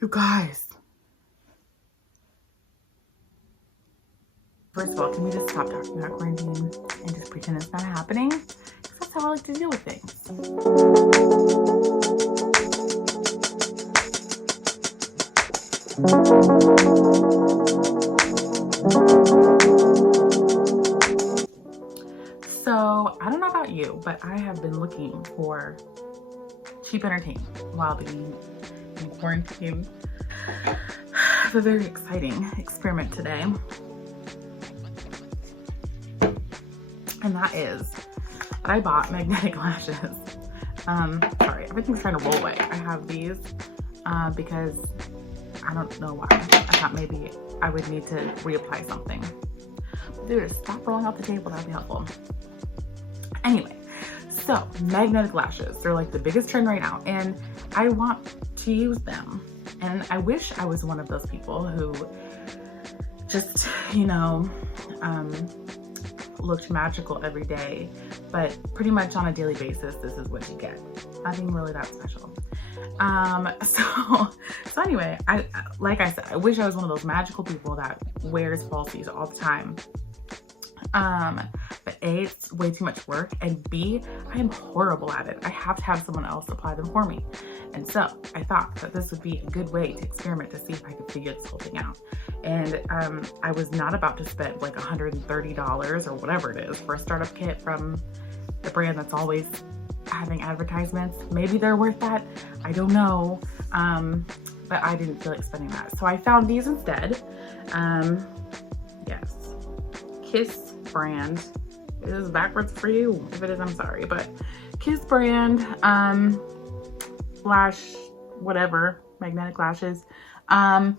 You guys. First of all, can we just stop talking about quarantine and just pretend it's not happening? Because that's how I like to deal with things. So, I don't know about you, but I have been looking for cheap entertainment while being in quarantine. I have a very exciting experiment today. And that is that I bought magnetic lashes. Sorry, everything's trying to roll away. I have these because I don't know why. I thought maybe I would need to reapply something. Dude, stop rolling off the table, that'd be helpful. Anyway, so magnetic lashes, they're like the biggest trend right now, and I want to use them. And I wish I was one of those people who just, you know, looked magical every day, but pretty much on a daily basis, this is what you get. Nothing really that special. So anyway, like I said, I wish I was one of those magical people that wears falsies all the time. But A, it's way too much work, and B, I am horrible at it. I have to have someone else apply them for me. And so I thought that this would be a good way to experiment to see if I could figure this whole thing out. And I was not about to spend like $130 or whatever it is for a startup kit from the brand that's always having advertisements. Maybe they're worth that, I don't know. But I didn't feel like spending that. So I found these instead. Yes, Kiss brand. It is backwards for you. If it is, I'm sorry, but Kiss brand, lash, whatever, magnetic lashes. I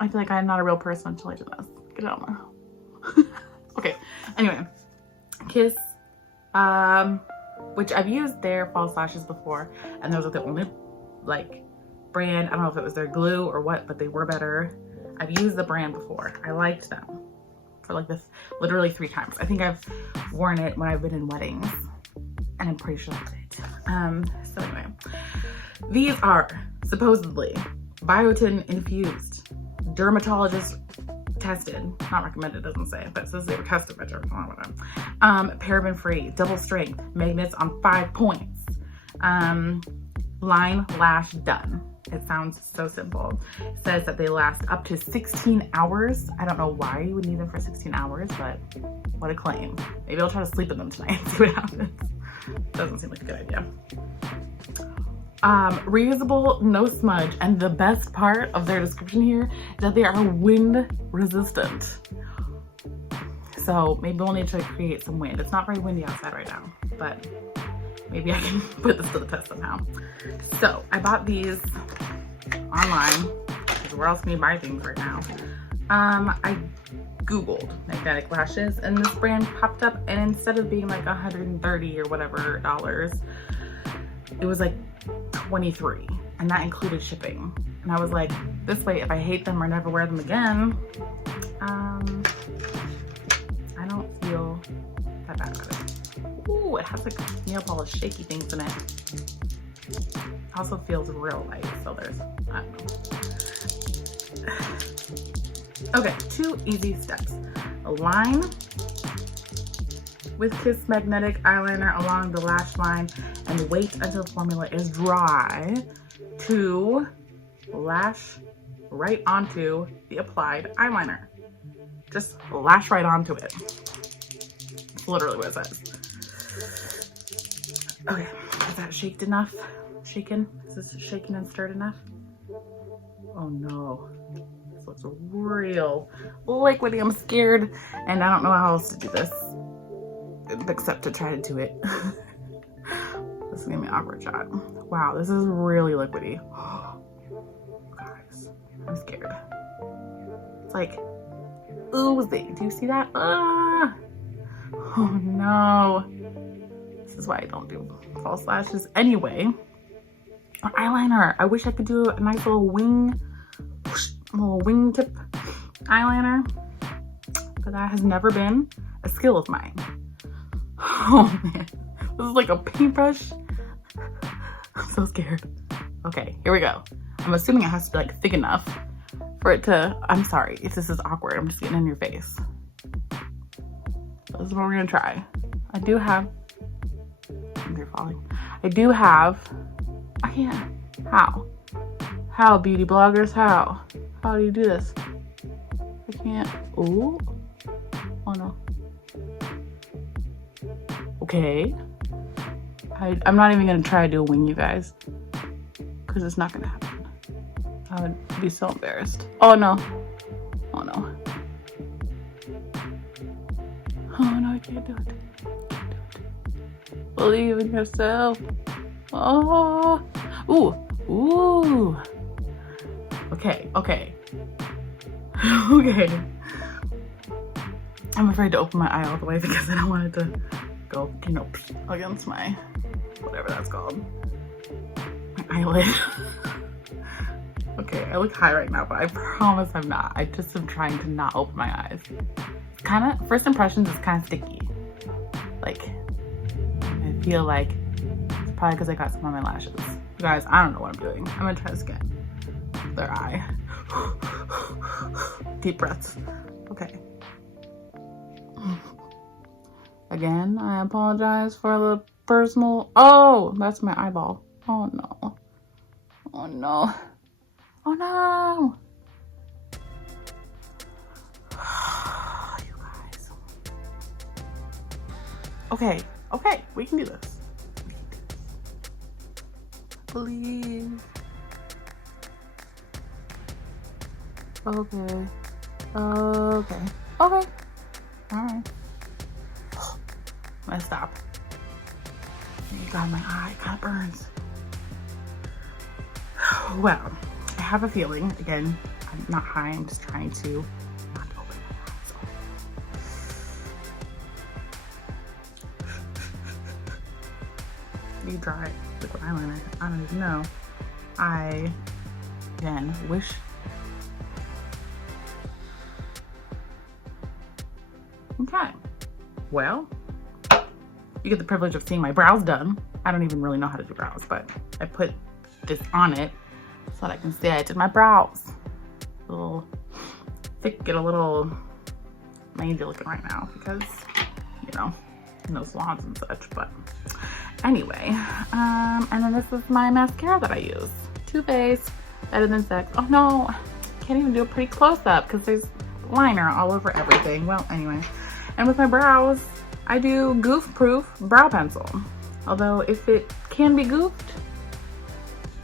feel like I'm not a real person until I do this. Get it out of my mouth. Okay, anyway, Kiss, which I've used their false lashes before, and those are the only, like, brand, I don't know if it was their glue or what, but they were better. I've used the brand before. I liked them for like this literally 3 times. I think I've worn it when I've been in weddings, and I'm pretty sure I did. So anyway, these are supposedly biotin infused, dermatologist tested, not recommended, doesn't say, but it says they were tested by dermatologists. Paraben free, double strength, magnets on 5 points. Line lash done. It sounds so simple. It says that they last up to 16 hours. I don't know why you would need them for 16 hours, but what a claim. Maybe I'll try to sleep in them tonight and see what happens. Doesn't seem like a good idea. Reusable, no smudge, and the best part of their description here is that they are wind resistant. So maybe we'll need to create some wind. It's not very windy outside right now, but maybe I can put this to the test somehow. So I bought these online, because where else can you buy things right now? I Googled magnetic lashes, and this brand popped up, and instead of being like 130 or whatever dollars, it was like 23, and that included shipping. And I was like, this way, if I hate them or never wear them again, I don't feel that bad about it. Ooh, it has like nail polish shaky things in it. It also feels real light, so there's, I don't know. Okay, 2 easy steps. Line with Kiss magnetic eyeliner along the lash line and wait until the formula is dry to lash right onto the applied eyeliner. Just lash right onto it. That's literally what it says. Okay, is that shaked enough? Shaken? Is this shaken and stirred enough? Oh no. This looks real liquidy. I'm scared, and I don't know how else to do this except to try to do it. This is gonna be an awkward shot. Wow, this is really liquidy. Guys, I'm scared. It's like oozing. Do you see that? Ah! Oh no. This is why I don't do false lashes anyway. Eyeliner. I wish I could do a nice little wingtip eyeliner, but that has never been a skill of mine. Oh man, this is like a paintbrush. I'm so scared. Okay, here we go. I'm assuming it has to be like thick enough for it to, I'm sorry if this is awkward. I'm just getting in your face. This is what we're gonna try. I do have, you're falling. I do have, I can't, how? How, beauty bloggers, how? How do you do this? I can't, ooh, oh no. Okay. I'm not even gonna try to do a wing, you guys, because it's not gonna happen. I would be so embarrassed. Oh no, oh no. Oh no, I can't do it. Believe in yourself. Oh, ooh, ooh. Okay, okay. Okay. I'm afraid to open my eye all the way because I don't want it to go, you know, against my, whatever that's called, my eyelid. Okay, I look high right now, but I promise I'm not. I just am trying to not open my eyes. It's kind of, first impressions is kind of sticky. Like, I feel like it's probably because I got some on my lashes. You guys, I don't know what I'm doing. I'm gonna try this again. Their eye. Deep breaths. Okay. Again, I apologize for the personal. Oh, that's my eyeball. Oh no. Oh no. Oh no. You guys. Okay, okay, we can do this. Please. Okay. Okay. Okay. Alright. I'm gonna stop. You got my eye, it kind of burns. Well, I have a feeling, again, I'm not high, I'm just trying to not open my eyes. You dry liquid eyeliner, I don't even know. I, again, wish. Okay, well, you get the privilege of seeing my brows done. I don't even really know how to do brows, but I put this on it so that I can say I did my brows. A little thick, get a little mangy looking right now because, you know, no salons and such, but anyway. And then this is my mascara that I use. Too Faced, Better Than Sex. Oh no, can't even do a pretty close up because there's liner all over everything. Well, anyway. And with my brows, I do Goof Proof brow pencil. Although if it can be goofed,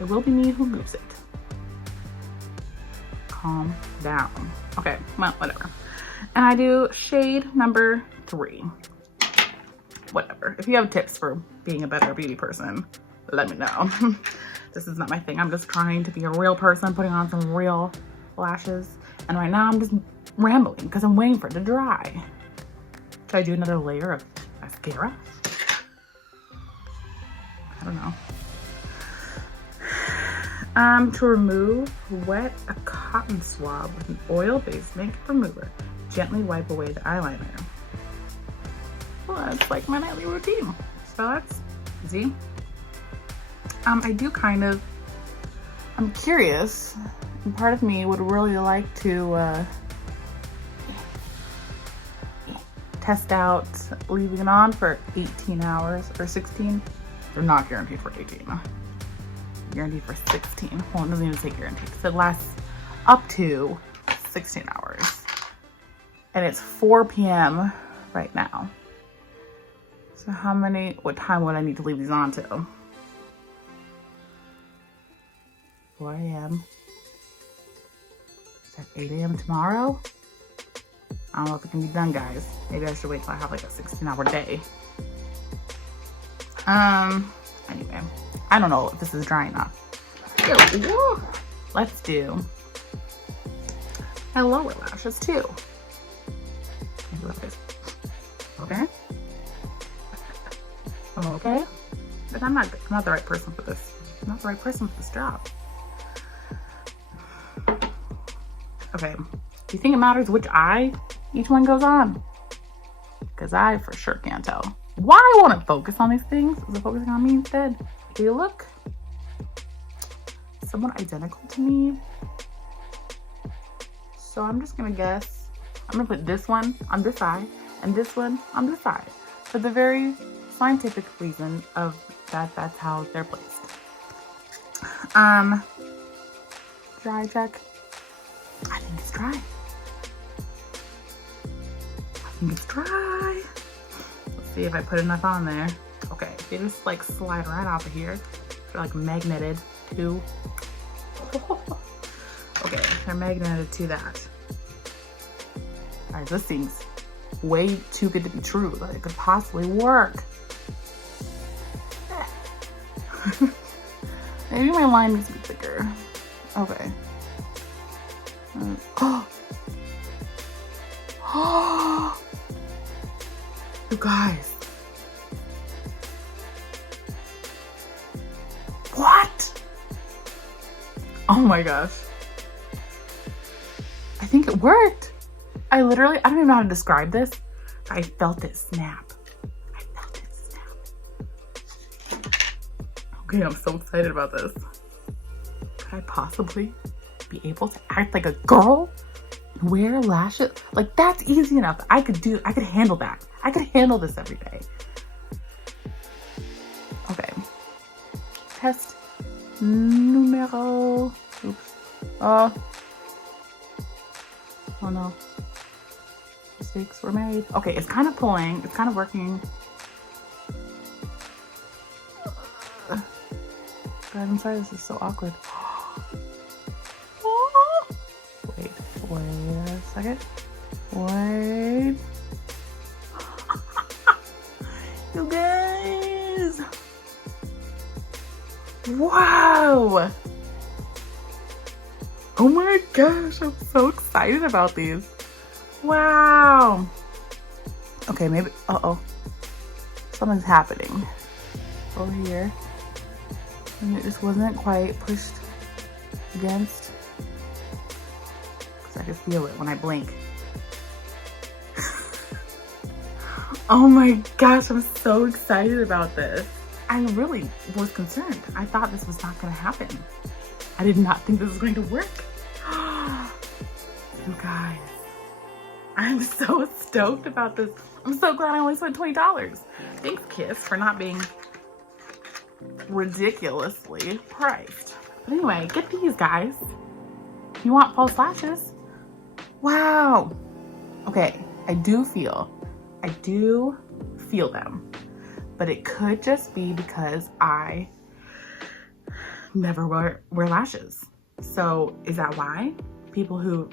it will be me who goofs it. Calm down. Okay, well, whatever. And I do shade number 3. Whatever. If you have tips for being a better beauty person, let me know. This is not my thing. I'm just trying to be a real person, putting on some real lashes. And right now I'm just rambling because I'm waiting for it to dry. Should I do another layer of mascara? I don't know. To remove, wet a cotton swab with an oil-based makeup remover. Gently wipe away the eyeliner. Well, that's like my nightly routine. So that's easy. I do kind of, I'm curious, and part of me would really like to test out leaving it on for 18 hours or 16. They're not guaranteed for 18. Guaranteed for 16. Well, it doesn't even say guaranteed. So it lasts up to 16 hours. And it's 4 p.m. right now. So what time would I need to leave these on to? 4 a.m. Is that 8 a.m. tomorrow? I don't know if it can be done, guys. Maybe I should wait till I have like a 16-hour day. Anyway, I don't know if this is dry enough. Ew. Let's do my lower lashes too. Okay. Okay. But I'm not the right person for this. I'm not the right person for this job. Okay. Do you think it matters which eye each one goes on? Because I for sure can't tell. Why won't it focus on these things? Is it focusing on me instead? Do you look? somewhat identical to me. So I'm just gonna guess. I'm gonna put this one on this side and this one on this side for the very scientific reason of that's how they're placed. Dry check. I think it's dry. I think it's dry. Let's see if I put enough on there. Okay, they just like slide right off of here. They're like magneted to. Okay, they're magneted to that. All right, this seems way too good to be true that it could possibly work. Maybe my line needs to be thicker. Okay. Oh, you guys. What? Oh my gosh. I think it worked. I don't even know how to describe this. I felt it snap. Okay, I'm so excited about this. Could I possibly be able to act like a girl and wear lashes? Like, that's easy enough. I could handle that. I could handle this every day. Okay. Test numero. Oops. Oh no. Mistakes were made. Okay, it's kind of pulling. It's kind of working. God, I'm sorry, this is so awkward. Wait a second. Wait. You guys. Wow. Oh my gosh, I'm so excited about these. Wow. Okay, maybe, something's happening over here. And it just wasn't quite pushed against. Because I can feel it when I blink. Oh my gosh, I'm so excited about this. I really was concerned. I thought this was not going to happen. I did not think this was going to work. You guys, I'm so stoked about this. I'm so glad I only spent $20. Thanks, Kiss, for not being ridiculously priced. But anyway, get these, guys. You want false lashes? Wow. Okay, I do feel them, but it could just be because I never wear lashes. So is that why? People who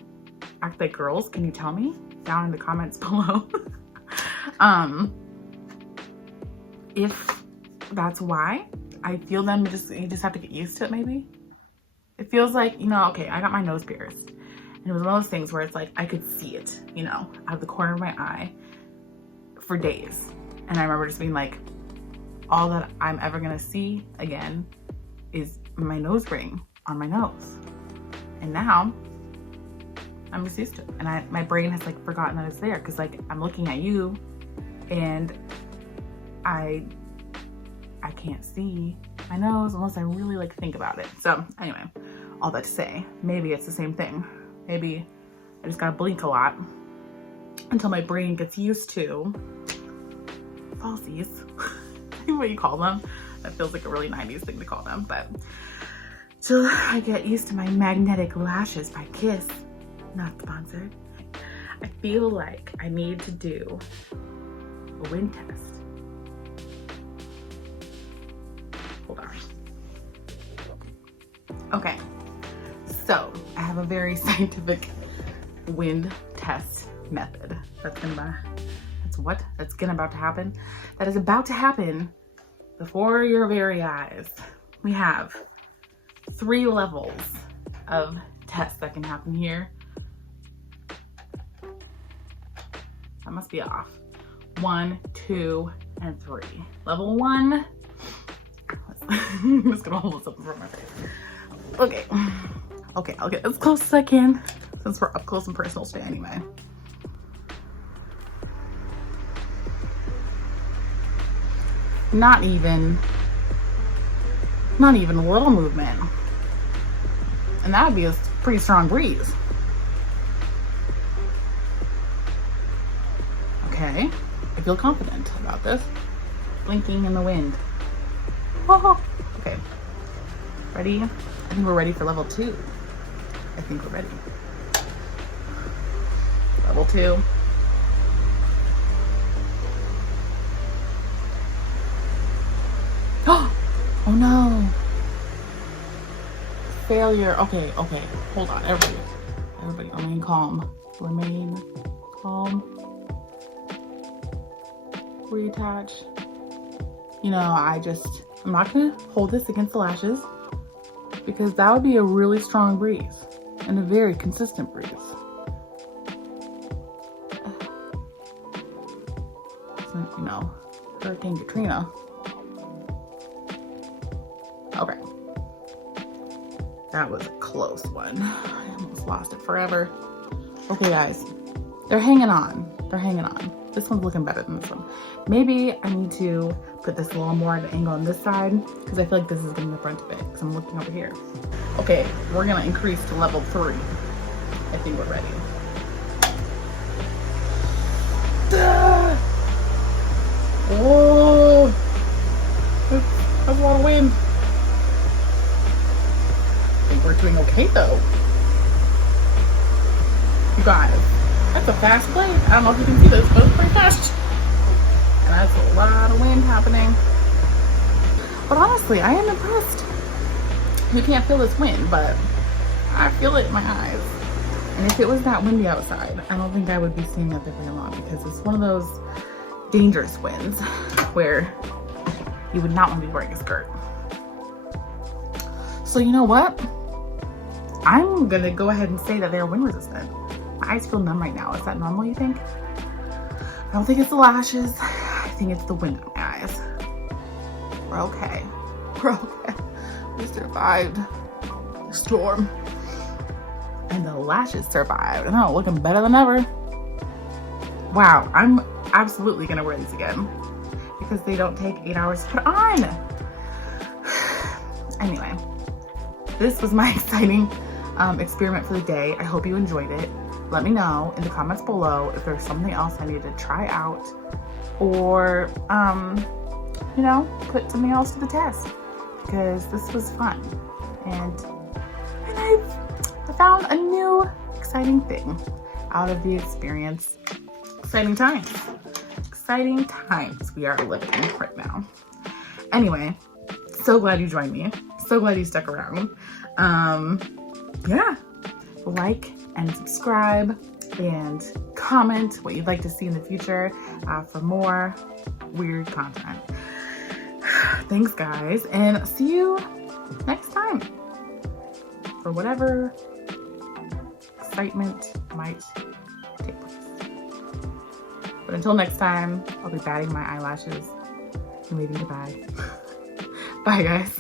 act like girls, can you tell me down in the comments below? If that's why, I feel them, you just have to get used to it maybe. It feels like, okay, I got my nose pierced. And it was one of those things where it's like, I could see it, out of the corner of my eye for days. And I remember just being like, all that I'm ever gonna see again is my nose ring on my nose. And now, I'm just used to it. And my brain has like forgotten that it's there. Cause like, I'm looking at you and I can't see my nose unless I really like think about it. So anyway, all that to say, maybe it's the same thing. Maybe I just gotta blink a lot until my brain gets used to falsies. What you call them. That feels like a really 90s thing to call them, but till I get used to my magnetic lashes by Kiss, not sponsored, I feel like I need to do a wind test. Hold on. Okay, so I have a very scientific wind test method that's about to happen. That is about to happen before your very eyes. We have 3 levels of tests that can happen here. That must be off. 1, 2, and 3. Level 1. I'm just gonna hold this up in front of my face. Okay, I'll get as close as I can since we're up close and personal today anyway. Not even a little movement. And that would be a pretty strong breeze. Okay, I feel confident about this. Blinking in the wind. Oh, okay, ready? I think we're ready for level 2. I think we're ready. Level 2. Oh no. Failure. Okay, okay. Hold on, everybody remain calm. Remain calm. Reattach. You know, I'm not gonna hold this against the lashes because that would be a really strong breeze and a very consistent breeze. You know, Hurricane Katrina. Okay. That was a close one. I almost lost it forever. Okay, guys. They're hanging on. They're hanging on. This one's looking better than this one. Maybe I need to put this a little more at an angle on this side because I feel like this is getting the front of it because I'm looking over here. Okay, we're gonna increase to level 3. I think we're ready. Oh, that's a lot of wind. I think we're doing okay though. You guys, that's a fast blade. I don't know if you can see this, but it's pretty fast. And that's a lot of wind happening. But honestly, I am impressed. You can't feel this wind, but I feel it in my eyes. And if it was that windy outside, I don't think I would be staying up there very long because it's one of those dangerous winds where you would not want to be wearing a skirt. So you know what? I'm gonna go ahead and say that they're wind resistant. My eyes feel numb right now. Is that normal, you think? I don't think it's the lashes. I think it's the wind in my eyes. We're okay. We're okay. We survived the storm. And the lashes survived. I know, looking better than ever. Wow, I'm absolutely gonna wear these again because they don't take 8 hours to put on. Anyway, this was my exciting experiment for the day. I hope you enjoyed it. Let me know in the comments below if there's something else I need to try out or, you know, put something else to the test because this was fun. And I found a new exciting thing out of the experience. Exciting times. Exciting times we are living right now. Anyway, so glad you joined me. So glad you stuck around. Yeah, like and subscribe and comment what you'd like to see in the future for more weird content. Thanks, guys, and see you next time for whatever excitement might take place. But until next time, I'll be batting my eyelashes and waving goodbye. Bye, guys.